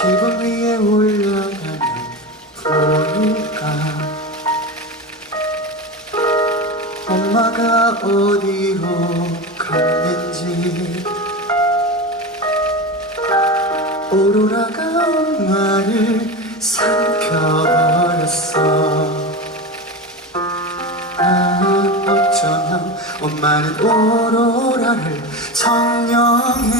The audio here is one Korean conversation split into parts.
지붕 위에 올라가면 보니까 엄마가 어디로 갔는지. 오로라가 엄마를 삼켜버렸어. 아 어쩌면 엄마는 오로라를 청령했을까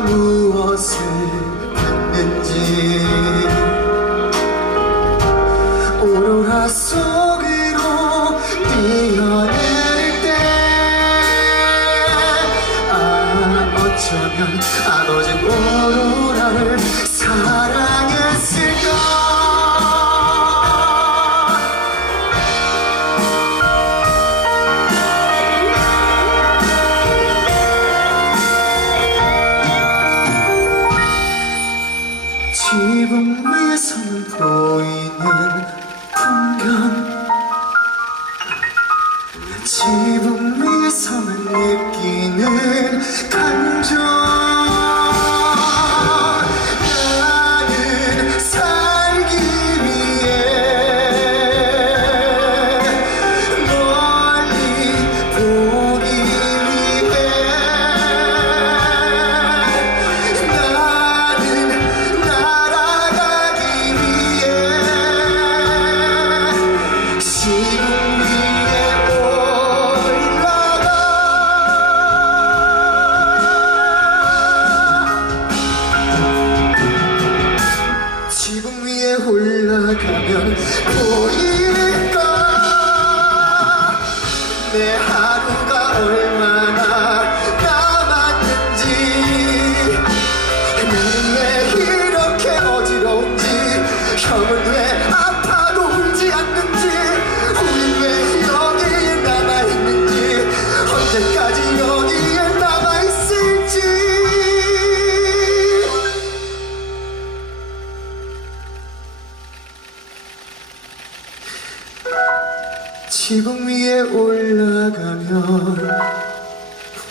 무엇을 했는지. 오로라 속으로 뛰어낼 때. 아, 어쩌면 아버지 오로라를 사랑 burn. 내 하루가 얼마나 남았는지. 나는 왜 이렇게 어지러운지 형은 왜 아파도 울지 않는지 우린 왜 여기에 남아있는지 언제까지 여 지붕 위에 올라가면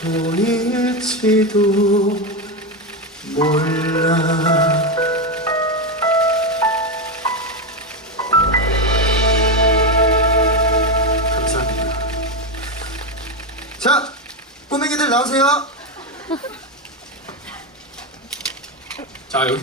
보일지도 몰라. 감사합니다. 자 꼬맹이들 나오세요. 자 여기까지